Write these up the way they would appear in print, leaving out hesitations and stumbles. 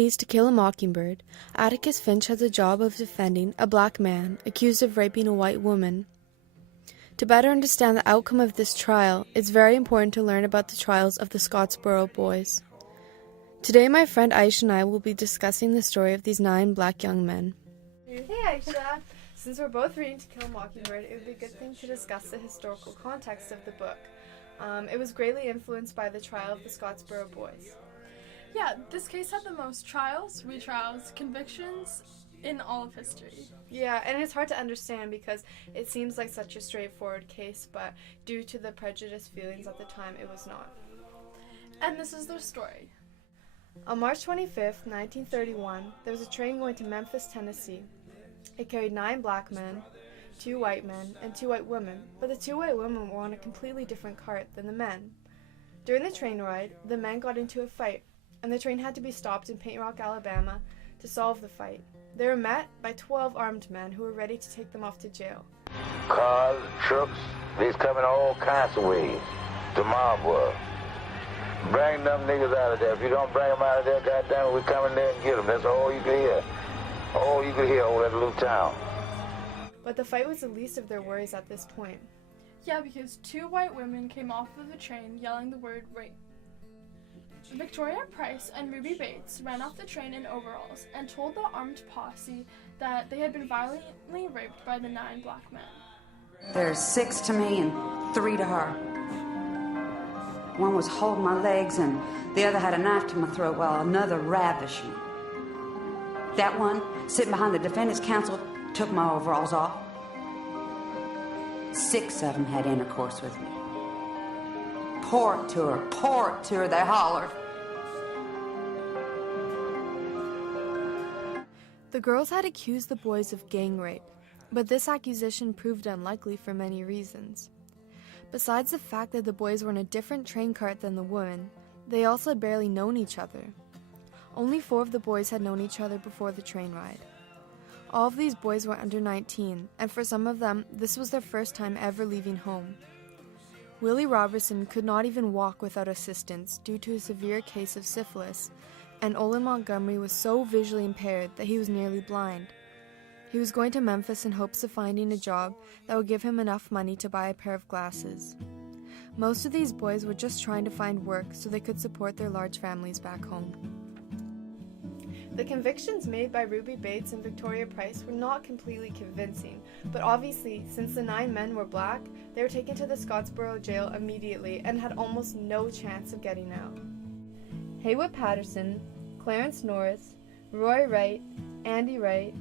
released To Kill a Mockingbird, Atticus Finch has the job of defending a black man accused of raping a white woman. To better understand the outcome of this trial, it's very important to learn about the trials of the Scottsboro Boys. Today, my friend Aisha and I will be discussing the story of these 9 black young men. Hey Aisha! Since we're both reading To Kill a Mockingbird, it would be a good thing to discuss the historical context of the book. It was greatly influenced by the trial of the Scottsboro Boys. Yeah, this case had the most trials, retrials, convictions in all of history. Yeah, and it's hard to understand because it seems like such a straightforward case, but due to the prejudiced feelings at the time, it was not. And this is their story. On March 25th, 1931, there was a train going to Memphis, Tennessee. It carried 9 black men, 2 white men, and 2 white women, but the 2 white women were on a completely different cart than the men. During the train ride, the men got into a fight, and the train had to be stopped in Paint Rock, Alabama, to solve the fight. They were met by 12 armed men who were ready to take them off to jail. Cars, trucks, these coming all kinds of ways. The mob was. Bring them niggas out of there. If you don't bring them out of there, goddamn, we coming there and get them. That's all you can hear. All you can hear over that little town. But the fight was the least of their worries at this point. Yeah, because 2 white women came off of the train yelling the word rape. Victoria Price and Ruby Bates ran off the train in overalls and told the armed posse that they had been violently raped by the 9 black men. There's 6 to me and 3 to her. One was holding my legs and the other had a knife to my throat while another ravished me. That one, sitting behind the defendant's counsel, took my overalls off. 6 of them had intercourse with me. Pour it to her, they hollered. The girls had accused the boys of gang rape, but this accusation proved unlikely for many reasons. Besides the fact that the boys were in a different train cart than the women, they also had barely known each other. Only 4 of the boys had known each other before the train ride. All of these boys were under 19, and for some of them, this was their first time ever leaving home. Willie Robertson could not even walk without assistance due to a severe case of syphilis, and Olin Montgomery was so visually impaired that he was nearly blind. He was going to Memphis in hopes of finding a job that would give him enough money to buy a pair of glasses. Most of these boys were just trying to find work so they could support their large families back home. The convictions made by Ruby Bates and Victoria Price were not completely convincing, but obviously, since the 9 men were black, they were taken to the Scottsboro jail immediately and had almost no chance of getting out. Haywood Patterson, Clarence Norris, Roy Wright, Andy Wright,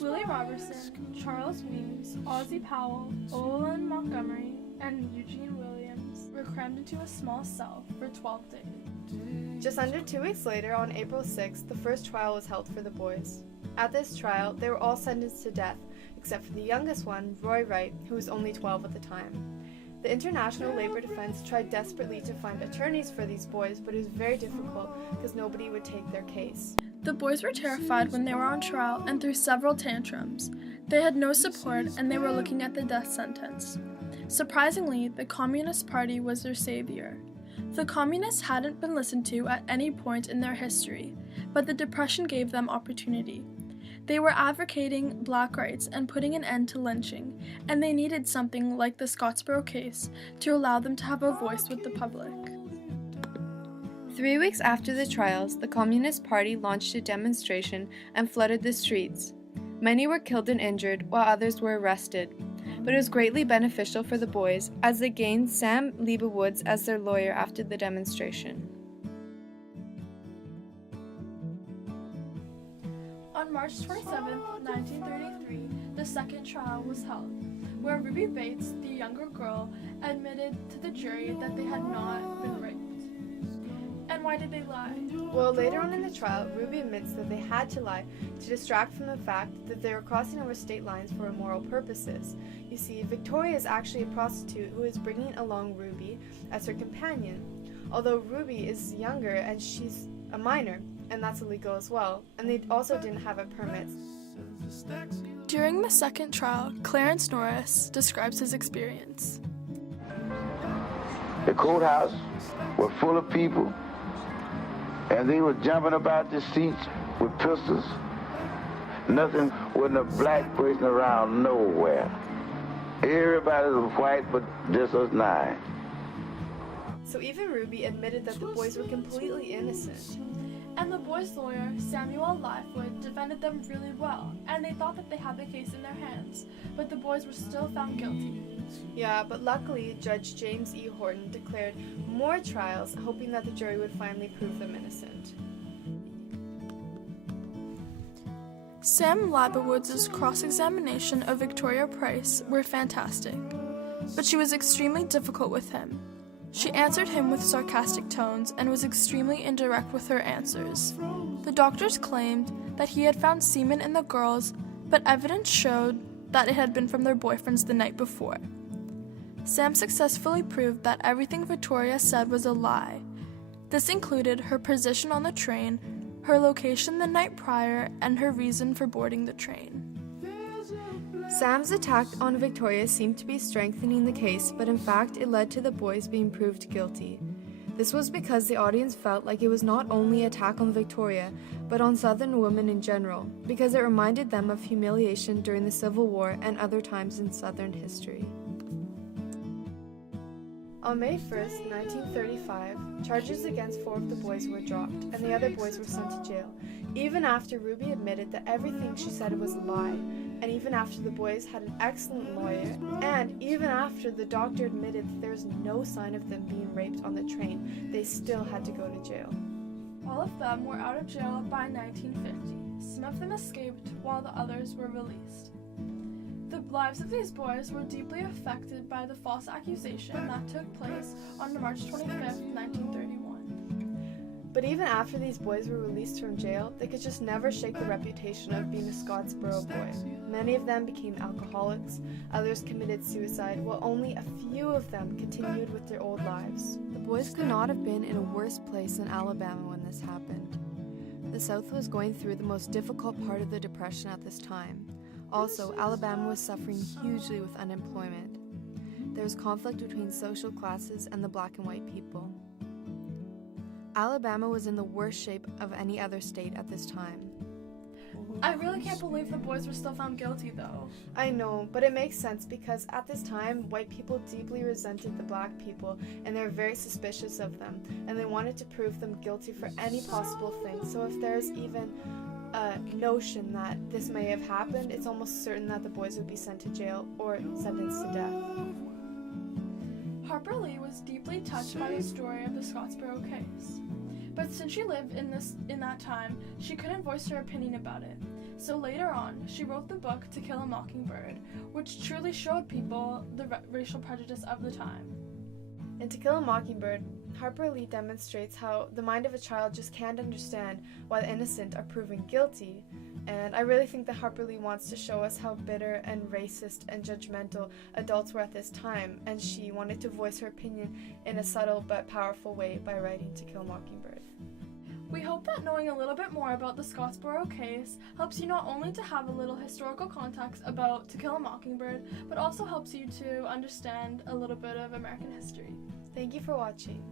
Willie Robertson, Charles Weems, Ozzie Powell, Olin Montgomery, and Eugene Williams were crammed into a small cell for 12 days. Just under 2 weeks later, on April 6th, the first trial was held for the boys. At this trial, they were all sentenced to death, except for the youngest one, Roy Wright, who was only 12 at the time. The International Labor Defense tried desperately to find attorneys for these boys, but it was very difficult because nobody would take their case. The boys were terrified when they were on trial and threw several tantrums. They had no support and they were looking at the death sentence. Surprisingly, the Communist Party was their savior. The Communists hadn't been listened to at any point in their history, but the Depression gave them opportunity. They were advocating black rights and putting an end to lynching, and they needed something like the Scottsboro case to allow them to have a voice with the public. 3 weeks after the trials, the Communist Party launched a demonstration and flooded the streets. Many were killed and injured, while others were arrested. But it was greatly beneficial for the boys, as they gained Sam Leibowitz as their lawyer after the demonstration. On March 27, 1933, the second trial was held, where Ruby Bates, the younger girl, admitted to the jury that they had not been raped. And why did they lie? Well, later on in the trial, Ruby admits that they had to lie to distract from the fact that they were crossing over state lines for immoral purposes. You see, Victoria is actually a prostitute who is bringing along Ruby as her companion, although Ruby is younger and she's a minor, and that's illegal as well, and they also didn't have a permit. During the second trial, Clarence Norris describes his experience. The courthouse was full of people. And they were jumping about the seats with pistols. Nothing, wasn't a black person around nowhere. Everybody was white, but just us 9. So even Ruby admitted that the boys were completely innocent. And the boys' lawyer, Samuel Livewood, defended them really well, and they thought that they had the case in their hands, but the boys were still found guilty. Yeah, but luckily, Judge James E. Horton declared more trials, hoping that the jury would finally prove them innocent. Sam Livewood's cross-examination of Victoria Price were fantastic, but she was extremely difficult with him. She answered him with sarcastic tones and was extremely indirect with her answers. The doctors claimed that he had found semen in the girls, but evidence showed that it had been from their boyfriends the night before. Sam successfully proved that everything Victoria said was a lie. This included her position on the train, her location the night prior, and her reason for boarding the train. Sam's attack on Victoria seemed to be strengthening the case, but in fact it led to the boys being proved guilty. This was because the audience felt like it was not only an attack on Victoria, but on Southern women in general, because it reminded them of humiliation during the Civil War and other times in Southern history. On May 1st, 1935, charges against 4 of the boys were dropped, and the other boys were sent to jail, even after Ruby admitted that everything she said was a lie, and even after the boys had an excellent lawyer, and even after the doctor admitted that there was no sign of them being raped on the train, they still had to go to jail. All of them were out of jail by 1950. Some of them escaped while the others were released. The lives of these boys were deeply affected by the false accusation that took place on March 25th, 1931. But even after these boys were released from jail, they could just never shake the reputation of being a Scottsboro boy. Many of them became alcoholics, others committed suicide, while only a few of them continued with their old lives. The boys could not have been in a worse place than Alabama when this happened. The South was going through the most difficult part of the Depression at this time. Also, Alabama was suffering hugely with unemployment. There was conflict between social classes and the black and white people. Alabama was in the worst shape of any other state at this time. I really can't believe the boys were still found guilty, though. I know, but it makes sense because at this time, white people deeply resented the black people and they were very suspicious of them, and they wanted to prove them guilty for any possible thing. So if there's even a notion that this may have happened, it's almost certain that the boys would be sent to jail or sentenced to death. Harper Lee was deeply touched by the story of the Scottsboro case. But since she lived in that time, she couldn't voice her opinion about it. So later on, she wrote the book To Kill a Mockingbird, which truly showed people the racial prejudice of the time. In To Kill a Mockingbird, Harper Lee demonstrates how the mind of a child just can't understand why the innocent are proven guilty, and I really think that Harper Lee wants to show us how bitter and racist and judgmental adults were at this time, and she wanted to voice her opinion in a subtle but powerful way by writing To Kill a Mockingbird. We hope that knowing a little bit more about the Scottsboro case helps you not only to have a little historical context about To Kill a Mockingbird, but also helps you to understand a little bit of American history. Thank you for watching.